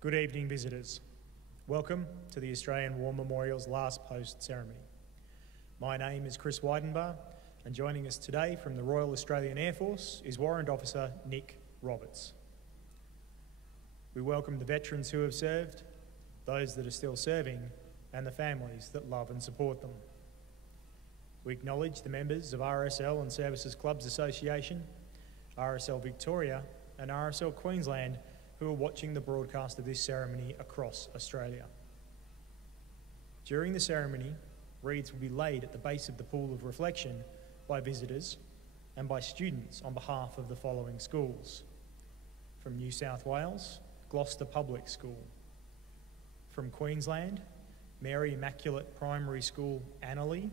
Good evening, visitors. Welcome to the Australian War Memorial's last post ceremony. My name is Chris Weidenbar, and joining us today from the Royal Australian Air Force is Warrant Officer Nick Roberts. We welcome the veterans who have served, those that are still serving, and the families that love and support them. We acknowledge the members of RSL and Services Clubs Association, RSL Victoria and RSL Queensland who are watching the broadcast of this ceremony across Australia. During the ceremony, wreaths will be laid at the base of the pool of reflection by visitors and by students on behalf of the following schools. From New South Wales, Gloucester Public School. From Queensland, Mary Immaculate Primary School, Annerley,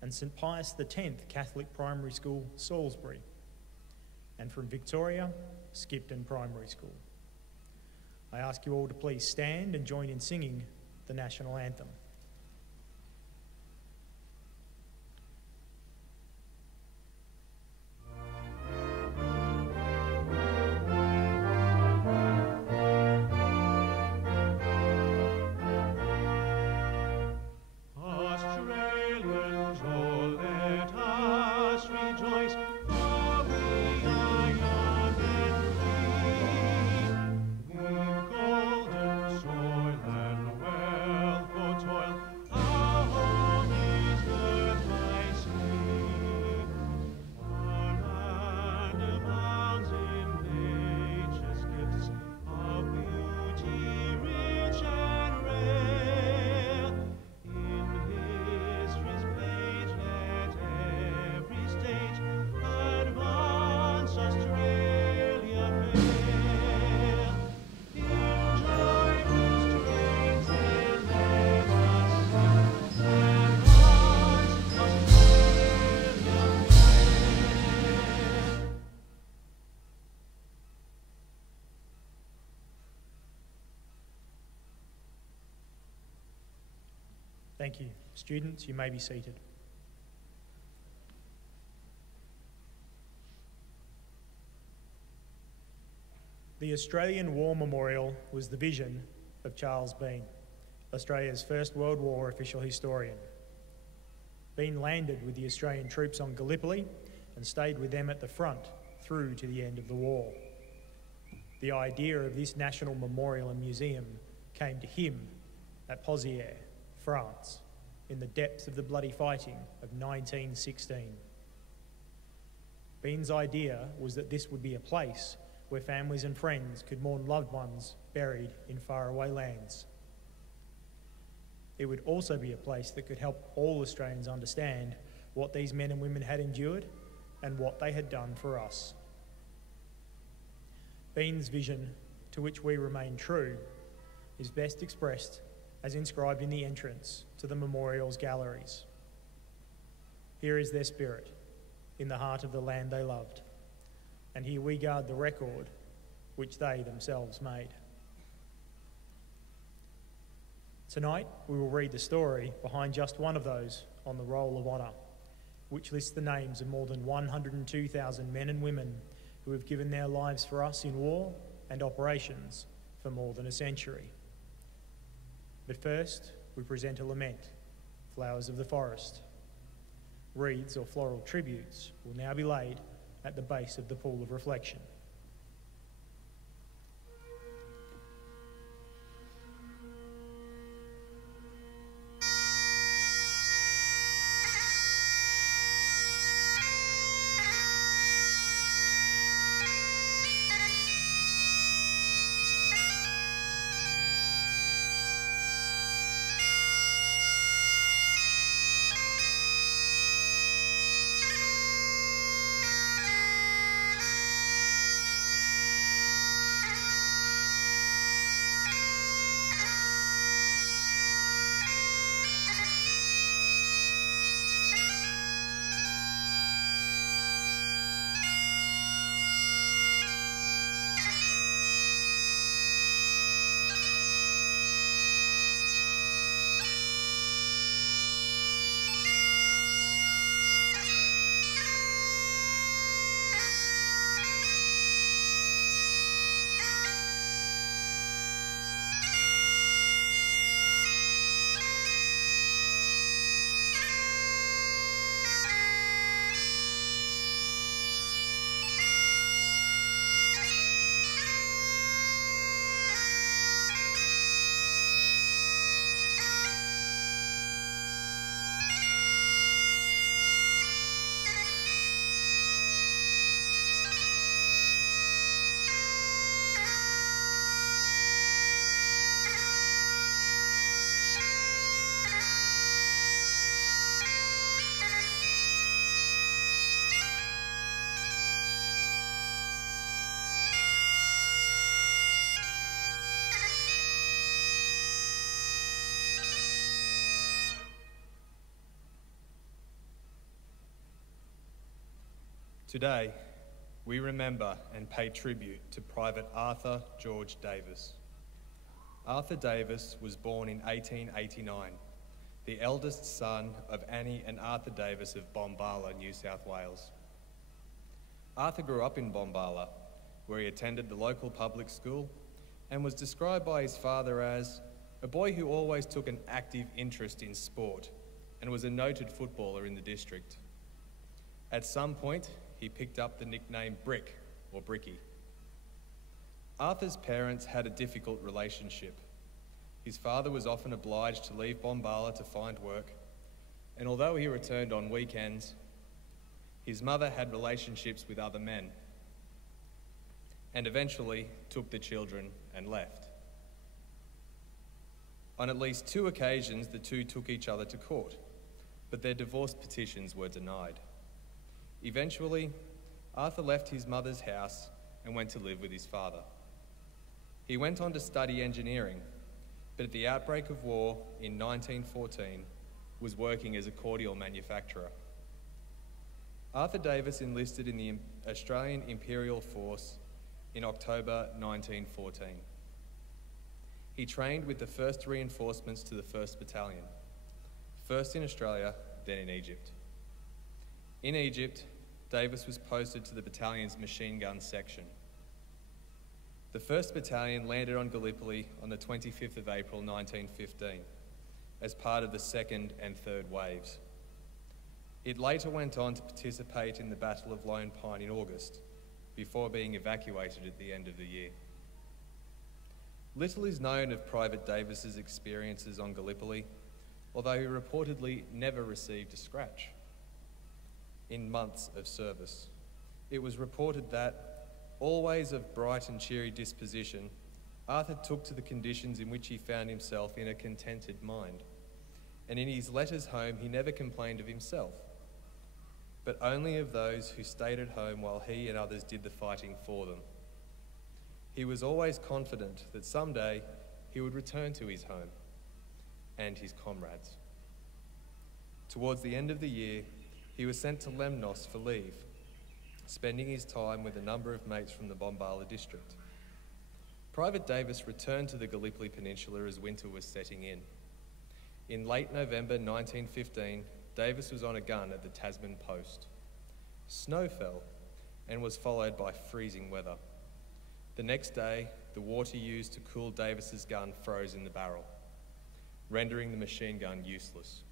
and St Pius X Catholic Primary School, Salisbury. And from Victoria, Skipton Primary School. I ask you all to please stand and join in singing the national anthem. Thank you. Students, you may be seated. The Australian War Memorial was the vision of Charles Bean, Australia's First World War official historian. Bean landed with the Australian troops on Gallipoli and stayed with them at the front through to the end of the war. The idea of this national memorial and museum came to him at Pozières, France, in the depths of the bloody fighting of 1916. Bean's idea was that this would be a place where families and friends could mourn loved ones buried in faraway lands. It would also be a place that could help all Australians understand what these men and women had endured and what they had done for us. Bean's vision, to which we remain true, is best expressed as inscribed in the entrance to the memorial's galleries. Here is their spirit, in the heart of the land they loved, and here we guard the record which they themselves made. Tonight, we will read the story behind just one of those on the Roll of Honour, which lists the names of more than 102,000 men and women who have given their lives for us in war and operations for more than a century. But first, we present a lament, Flowers of the Forest. Wreaths or floral tributes will now be laid at the base of the pool of reflection. Today, we remember and pay tribute to Private Arthur George Davis. Arthur Davis was born in 1889, the eldest son of Annie and Arthur Davis of Bombala, New South Wales. Arthur grew up in Bombala, where he attended the local public school and was described by his father as a boy who always took an active interest in sport and was a noted footballer in the district. At some point, he picked up the nickname Brick, or Bricky. Arthur's parents had a difficult relationship. His father was often obliged to leave Bombala to find work, and although he returned on weekends, his mother had relationships with other men and eventually took the children and left. On at least 2 occasions, the two took each other to court, but their divorce petitions were denied. Eventually, Arthur left his mother's house and went to live with his father. He went on to study engineering, but at the outbreak of war in 1914, was working as a cordial manufacturer. Arthur Davis enlisted in the Australian Imperial Force in October 1914. He trained with the 1st Reinforcements to the 1st Battalion, first in Australia, then in Egypt. In Egypt, Davis was posted to the battalion's machine gun section. The 1st Battalion landed on Gallipoli on the 25th of April 1915 as part of the 2nd and 3rd waves. It later went on to participate in the Battle of Lone Pine in August, before being evacuated at the end of the year. Little is known of Private Davis's experiences on Gallipoli, although he reportedly never received a scratch in months of service. It was reported that, always of bright and cheery disposition, Arthur took to the conditions in which he found himself in a contented mind, and in his letters home he never complained of himself, but only of those who stayed at home while he and others did the fighting for them. He was always confident that someday he would return to his home and his comrades. Towards the end of the year, he was sent to Lemnos for leave, spending his time with a number of mates from the Bombala district. Private Davis returned to the Gallipoli Peninsula as winter was setting in. In late November 1915, Davis was on a gun at the Tasman Post. Snow fell and was followed by freezing weather. The next day, the water used to cool Davis's gun froze in the barrel, rendering the machine gun useless.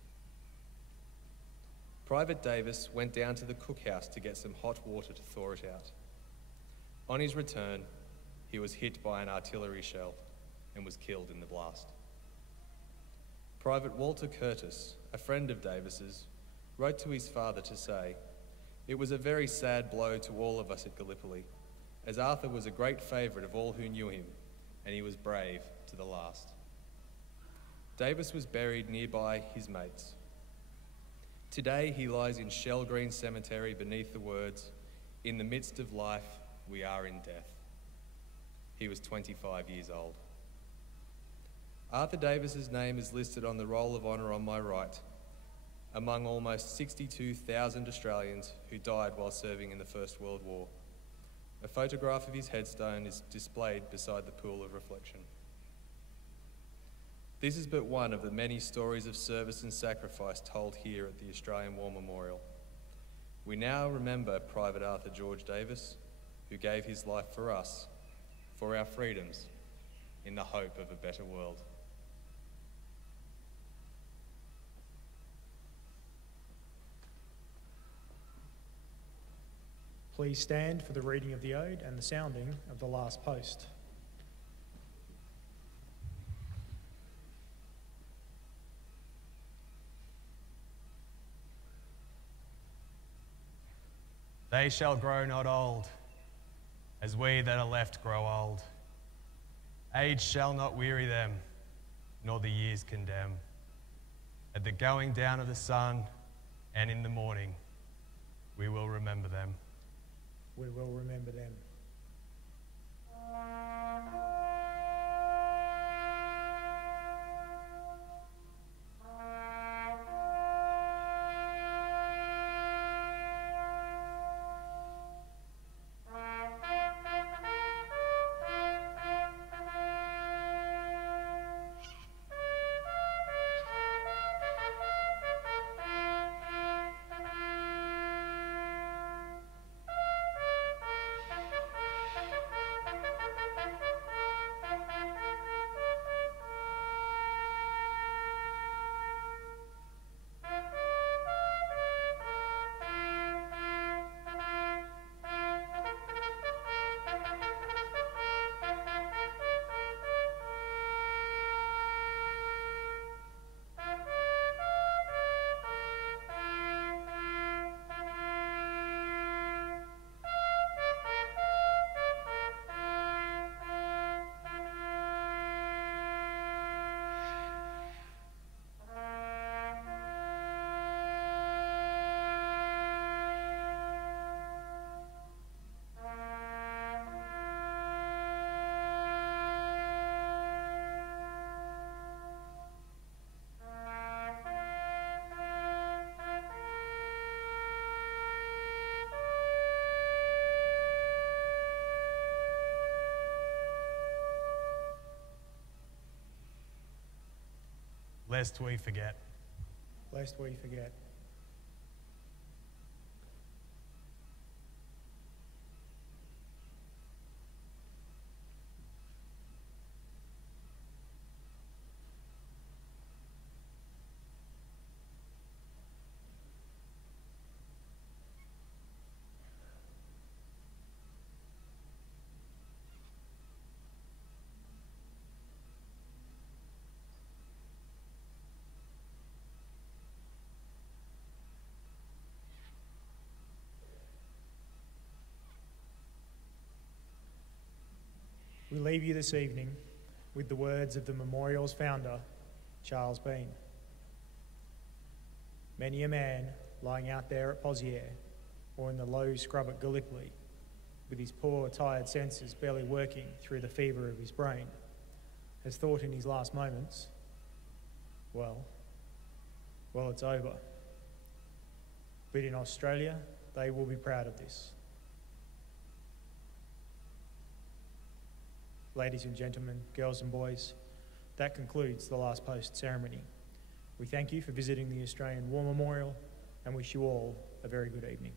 Private Davis went down to the cookhouse to get some hot water to thaw it out. On his return, he was hit by an artillery shell and was killed in the blast. Private Walter Curtis, a friend of Davis's, wrote to his father to say, "It was a very sad blow to all of us at Gallipoli, as Arthur was a great favourite of all who knew him, and he was brave to the last." Davis was buried nearby his mates. Today he lies in Shell Green Cemetery beneath the words, "In the midst of life, we are in death." He was 25 years old. Arthur Davis's name is listed on the Roll of Honour on my right, among almost 62,000 Australians who died while serving in the First World War. A photograph of his headstone is displayed beside the pool of reflection. This is but one of the many stories of service and sacrifice told here at the Australian War Memorial. We now remember Private Arthur George Davis, who gave his life for us, for our freedoms, in the hope of a better world. Please stand for the reading of the Ode and the sounding of the last post. They shall grow not old, as we that are left grow old. Age shall not weary them, nor the years condemn. At the going down of the sun and in the morning, we will remember them. We will remember them. lest we forget. Lest we forget. We leave you this evening with the words of the memorial's founder, Charles Bean. Many a man lying out there at Poziere or in the low scrub at Gallipoli, with his poor, tired senses barely working through the fever of his brain, has thought in his last moments, well, it's over. But in Australia, they will be proud of this. Ladies and gentlemen, girls and boys, that concludes the last post ceremony. We thank you for visiting the Australian War Memorial and wish you all a very good evening.